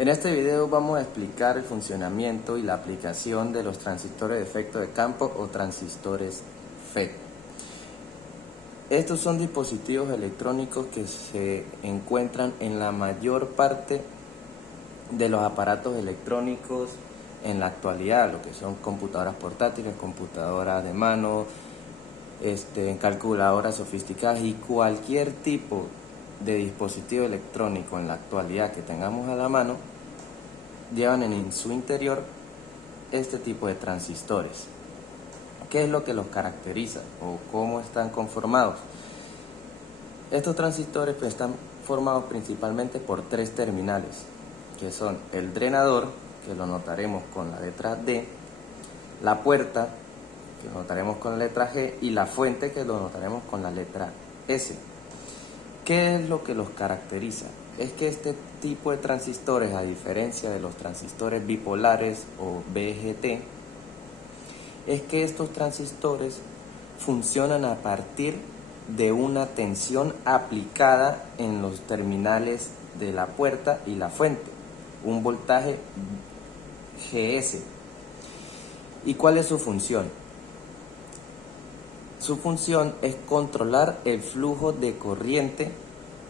En este video vamos a explicar el funcionamiento y la aplicación de los transistores de efecto de campo o transistores FET. Estos son dispositivos electrónicos que se encuentran en la mayor parte de los aparatos electrónicos en la actualidad, lo que son computadoras portátiles, computadoras de mano, calculadoras sofisticadas y cualquier tipo de dispositivo electrónico en la actualidad que tengamos a la mano llevan en su interior este tipo de transistores. ¿Qué es lo que los caracteriza o cómo están conformados? Estos transistores están formados principalmente por tres terminales, que son el drenador, que lo notaremos con la letra D, la puerta, que lo notaremos con la letra G, y la fuente, que lo notaremos con la letra S. ¿Qué es lo que los caracteriza? Es que este tipo de transistores, a diferencia de los transistores bipolares o BGT, es que estos transistores funcionan a partir de una tensión aplicada en los terminales de la puerta y la fuente, un voltaje GS. ¿Y cuál es su función? Su función es controlar el flujo de corriente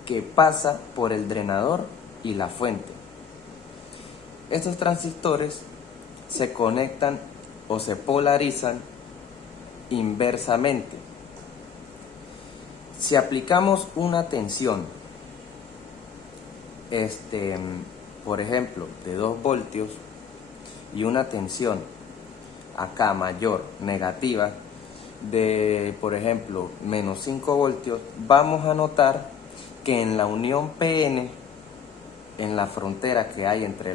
que pasa por el drenador y la fuente. Estos transistores se conectan o se polarizan inversamente. Si aplicamos una tensión, por ejemplo, de 2 voltios y una tensión acá mayor, negativa, de, por ejemplo, menos 5 voltios, vamos a notar que en la unión PN, en la frontera que hay entre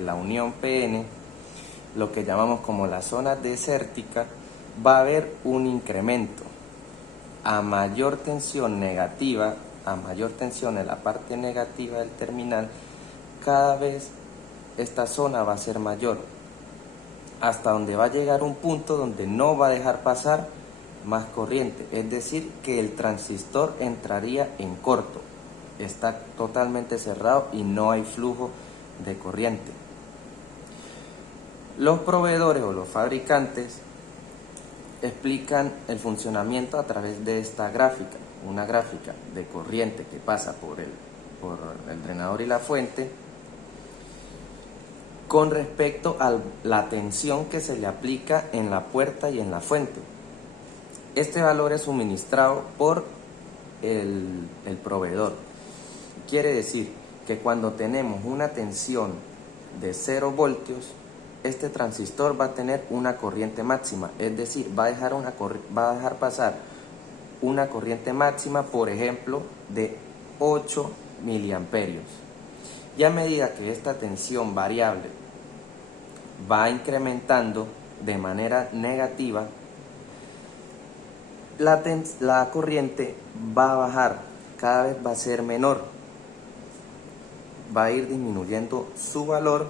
la unión PN, lo que llamamos como la zona desértica, va a haber un incremento. A mayor tensión negativa, a mayor tensión en la parte negativa del terminal, cada vez esta zona va a ser mayor, hasta donde va a llegar un punto donde no va a dejar pasar más corriente, es decir, que el transistor entraría en corto, está totalmente cerrado y no hay flujo de corriente. Los proveedores o los fabricantes explican el funcionamiento a través de esta gráfica, una gráfica de corriente que pasa por el drenador y la fuente, con respecto a la tensión que se le aplica en la puerta y en la fuente. Este valor es suministrado por el proveedor. Quiere decir que cuando tenemos una tensión de 0 voltios, este transistor va a tener una corriente máxima, es decir, va a dejar pasar una corriente máxima, por ejemplo, de 8 miliamperios. Y a medida que esta tensión variable va incrementando de manera negativa, la corriente va a bajar, cada vez va a ser menor, va a ir disminuyendo su valor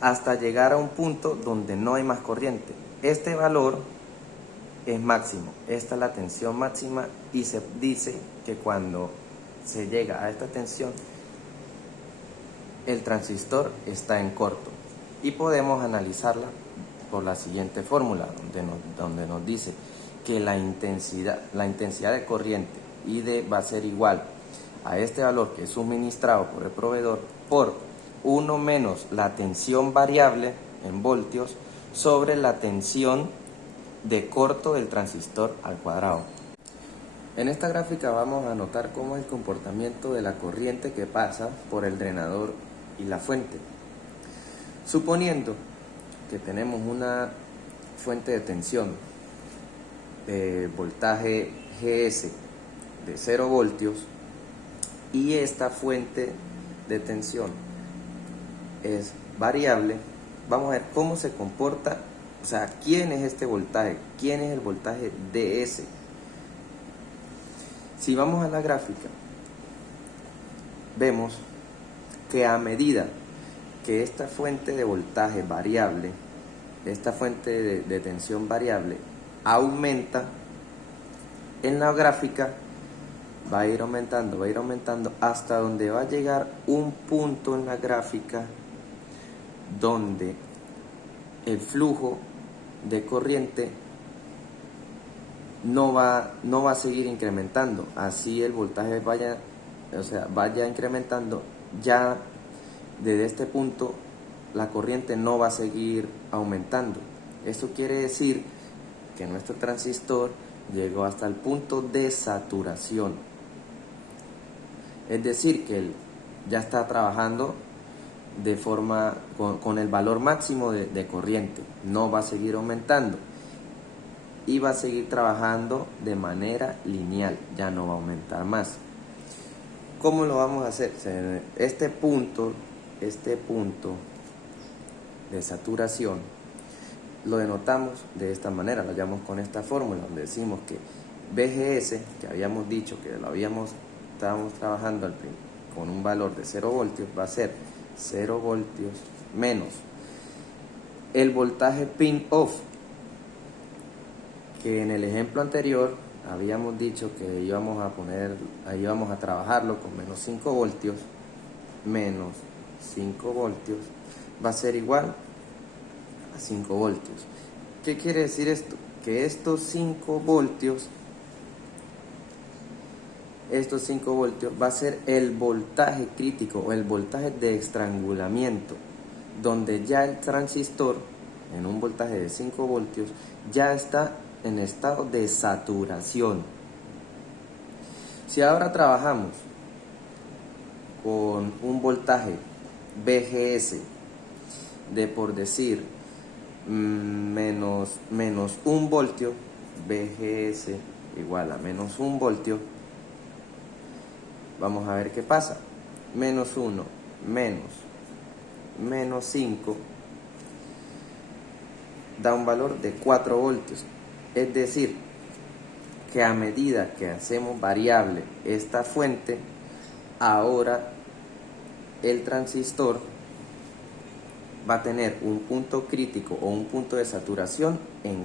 hasta llegar a un punto donde no hay más corriente. Este valor es máximo, esta es la tensión máxima, y se dice que cuando se llega a esta tensión, el transistor está en corto, y podemos analizarla por la siguiente fórmula, donde nos dice que la intensidad de corriente ID va a ser igual a este valor que es suministrado por el proveedor por 1 menos la tensión variable en voltios sobre la tensión de corto del transistor al cuadrado. En esta gráfica vamos a notar cómo es el comportamiento de la corriente que pasa por el drenador y la fuente. Suponiendo que tenemos una fuente de tensión de voltaje GS de 0 voltios y esta fuente de tensión es variable, vamos a ver cómo se comporta, o sea, quién es este voltaje, quién es el voltaje DS. Si vamos a la gráfica, vemos que a medida que esta fuente de voltaje variable, esta fuente de tensión variable aumenta, en la gráfica va a ir aumentando hasta donde va a llegar un punto en la gráfica donde el flujo de corriente no va a seguir incrementando. Así el voltaje vaya incrementando, ya desde este punto la corriente no va a seguir aumentando. Esto quiere decir que nuestro transistor llegó hasta el punto de saturación. Es decir, que él ya está trabajando de forma con el valor máximo de corriente. No va a seguir aumentando y va a seguir trabajando de manera lineal, ya no va a aumentar más. ¿Cómo lo vamos a hacer? Este punto de saturación lo denotamos de esta manera, lo llamamos con esta fórmula, donde decimos que VGS, que habíamos dicho que estábamos trabajando con un valor de 0 voltios, va a ser 0 voltios menos el voltaje pin off, que en el ejemplo anterior habíamos dicho que íbamos a trabajarlo con menos 5 voltios, menos 5 voltios va a ser igual a 5 voltios. ¿Qué quiere decir esto? Que estos 5 voltios va a ser el voltaje crítico o el voltaje de estrangulamiento, donde ya el transistor en un voltaje de 5 voltios ya está en estado de saturación. Si ahora trabajamos con un voltaje VGS de, por decir, menos 1 voltio, VGS igual a menos 1 voltio, vamos a ver qué pasa. Menos 1 menos 5 da un valor de 4 voltios. Es decir, que a medida que hacemos variable esta fuente, ahora el transistor va a tener un punto crítico o un punto de saturación en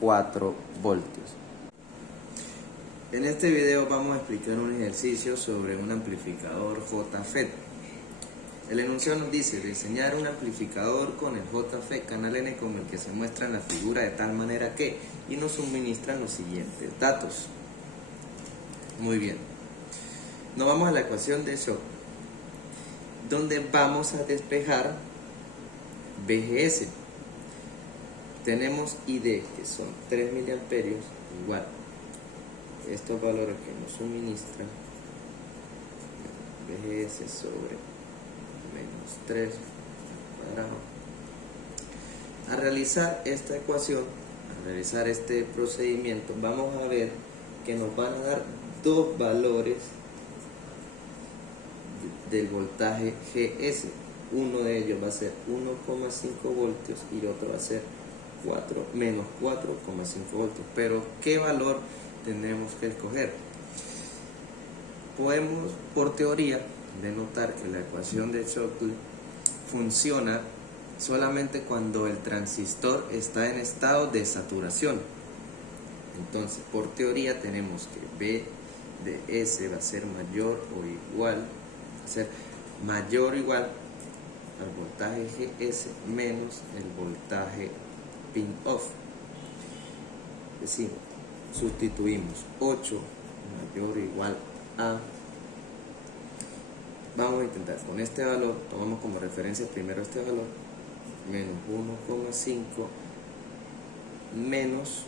4 voltios. En este video vamos a explicar un ejercicio sobre un amplificador JFET. El enunciado nos dice diseñar un amplificador con el JFET canal N como el que se muestra en la figura de tal manera que, y nos suministran los siguientes datos. Muy bien, nos vamos a la ecuación de shock, donde vamos a despejar VGS. Tenemos ID, que son 3 miliamperios, igual estos valores que nos suministran VGS sobre menos 3 cuadrado. A realizar esta ecuación, a realizar este procedimiento, vamos a ver que nos van a dar dos valores del voltaje GS. Uno de ellos va a ser 1,5 voltios y el otro va a ser menos 4,5 voltios. Pero ¿qué valor tenemos que escoger? Podemos, por teoría, denotar que la ecuación de Shockley funciona solamente cuando el transistor está en estado de saturación. Entonces, por teoría tenemos que V de S va a ser mayor o igual, al voltaje GS menos el voltaje pin off. Decimos, sustituimos 8 mayor o igual a, vamos a intentar con este valor, tomamos como referencia primero este valor, menos 1,5 menos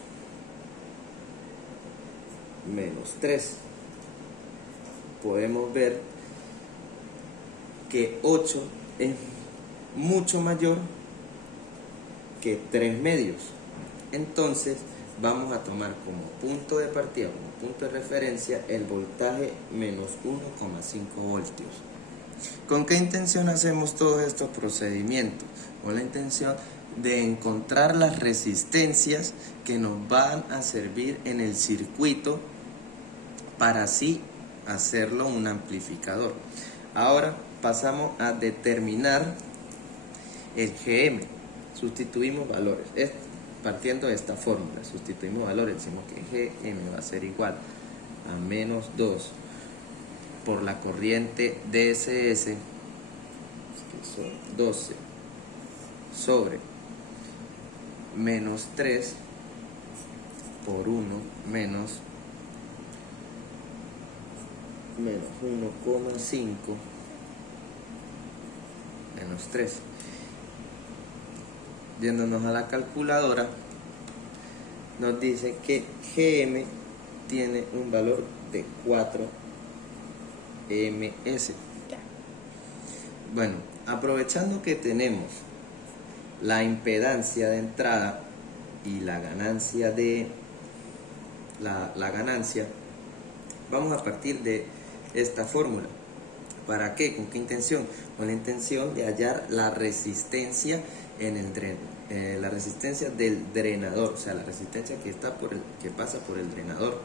3. Podemos ver que 8 es mucho mayor que 3 medios. Entonces vamos a tomar como punto de partida, como punto de referencia, el voltaje menos 1,5 voltios. ¿Con qué intención hacemos todos estos procedimientos? Con la intención de encontrar las resistencias que nos van a servir en el circuito para así hacerlo un amplificador. Ahora pasamos a determinar el GM. Sustituimos valores. Partiendo de esta fórmula, sustituimos valores, decimos que GM va a ser igual a menos 2 por la corriente DSS, que son 12 sobre menos 3 por 1 menos 1,5 menos 3. Yéndonos a la calculadora, nos dice que GM tiene un valor de 4 ms. Bueno, aprovechando que tenemos la impedancia de entrada y la ganancia de la ganancia, vamos a partir de esta fórmula. ¿Para qué? ¿Con qué intención? Con la intención de hallar la resistencia en el la resistencia del drenador, o sea, la resistencia que pasa por el drenador.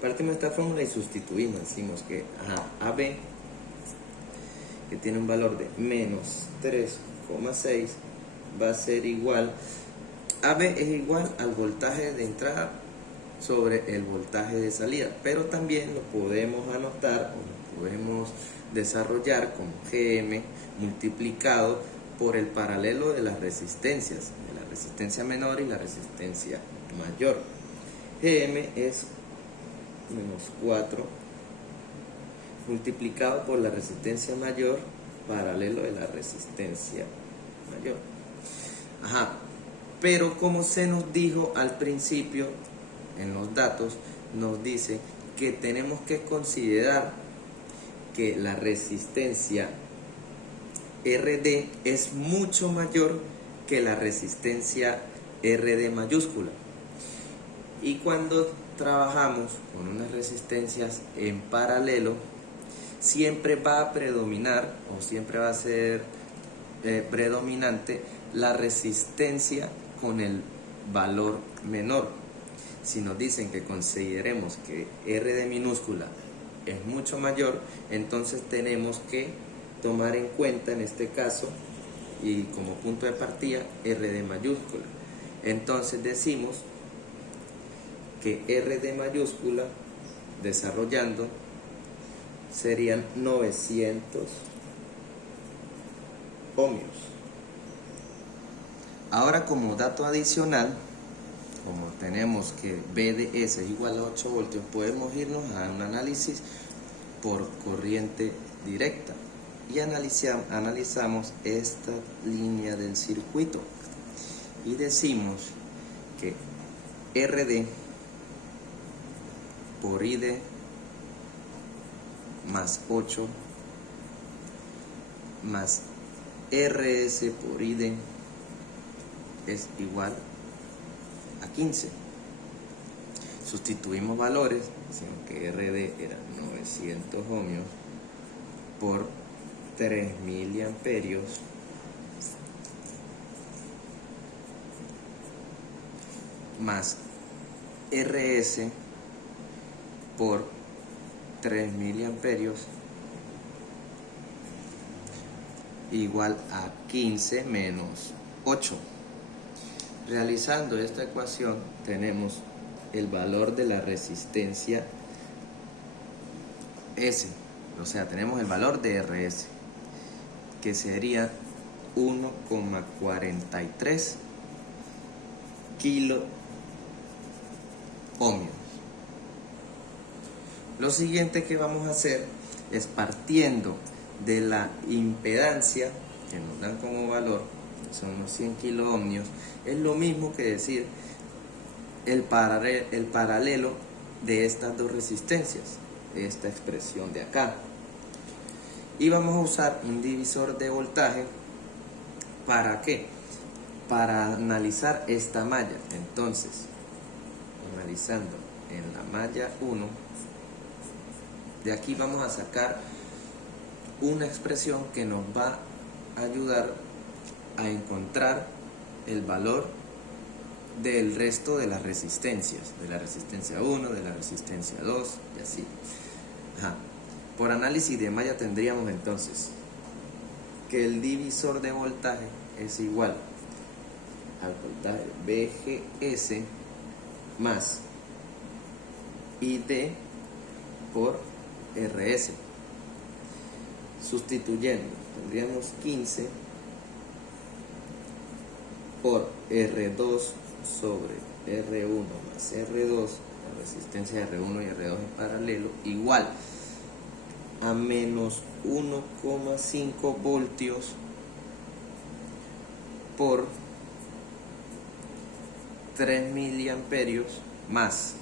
Partimos de esta fórmula y sustituimos. Decimos que AB, que tiene un valor de menos 3,6, va a ser igual, AB es igual al voltaje de entrada sobre el voltaje de salida, pero también lo podemos anotar o lo podemos desarrollar como GM multiplicado por el paralelo de las resistencias, de la resistencia menor y la resistencia mayor. GM es menos 4 multiplicado por la resistencia mayor paralelo de la resistencia mayor. Pero como se nos dijo al principio en los datos, nos dice que tenemos que considerar que la resistencia RD es mucho mayor que la resistencia RD mayúscula. Y cuando trabajamos con unas resistencias en paralelo, siempre va a predominar o siempre va a ser predominante la resistencia con el valor menor. Si nos dicen que consideremos que RD minúscula es mucho mayor, entonces tenemos que tomar en cuenta en este caso y como punto de partida RD mayúscula. Entonces decimos que RD mayúscula desarrollando serían 900 ohmios. Ahora, como dato adicional, como tenemos que BDS es igual a 8 voltios, podemos irnos a un análisis por corriente directa y analizamos esta línea del circuito y decimos que RD por ID más 8 más RS por ID es igual a 15. Sustituimos valores, decimos que RD era 900 ohmios por 3 miliamperios más RS por 3 miliamperios igual a 15 menos 8. Realizando esta ecuación tenemos el valor de la resistencia S, o sea, tenemos el valor de RS, que sería 1,43 kilo ohmios. Lo siguiente que vamos a hacer es, partiendo de la impedancia que nos dan como valor, son unos 100 kilo ohmios, es lo mismo que decir el paralelo de estas dos resistencias, esta expresión de acá. Y vamos a usar un divisor de voltaje. ¿Para qué? Para analizar esta malla. Entonces, analizando en la malla 1, de aquí vamos a sacar una expresión que nos va a ayudar a encontrar el valor del resto de las resistencias, de la resistencia 1, de la resistencia 2 y así. Por análisis de malla tendríamos entonces que el divisor de voltaje es igual al voltaje VGS más ID por RS. Sustituyendo, tendríamos 15 por R2 sobre R1 más R2, la resistencia de R1 y R2 en paralelo, igual a menos 1,5 voltios por 3 miliamperios más,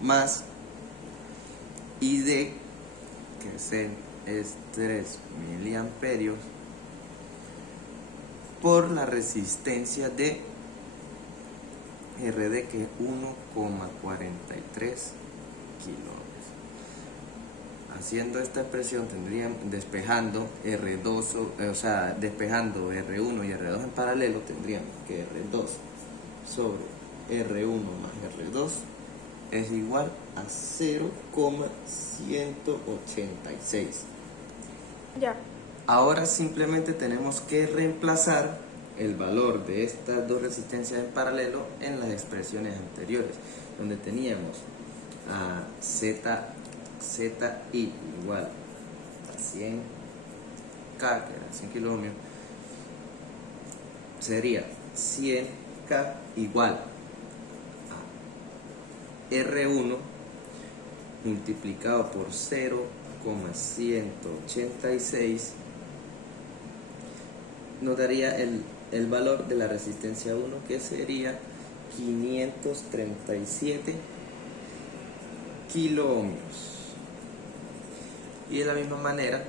más ID, que es 3 miliamperios, por la resistencia de RD, que es 1,43 kilómetros. Haciendo esta expresión tendríamos, despejando R2, despejando R1 y R2 en paralelo, tendríamos que R2 sobre R1 más R2 es igual a 0,186. Ya. Ahora simplemente tenemos que reemplazar el valor de estas dos resistencias en paralelo en las expresiones anteriores, donde teníamos a ZI igual a 100K, que era 100 kiloohmios, sería 100K igual a R1 multiplicado por 0,186, nos daría el valor de la resistencia 1, que sería 537 kiloohmios. Y de la misma manera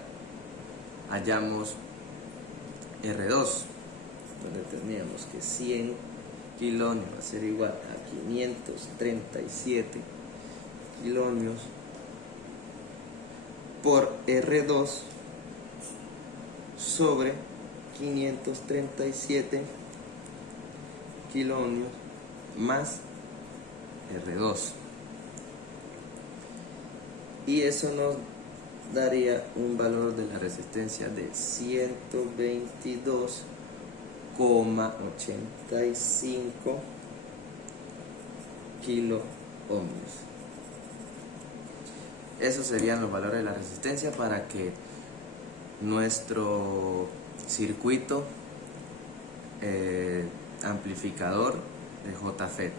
hallamos R2, donde teníamos que 100 kiloohmios va a ser igual a 537 kiloohmios por R2 sobre 537 kiloohmios más R2. Y eso nos daría un valor de la resistencia de 122,85 kiloohmios. Esos serían los valores de la resistencia para que nuestro circuito amplificador de JFET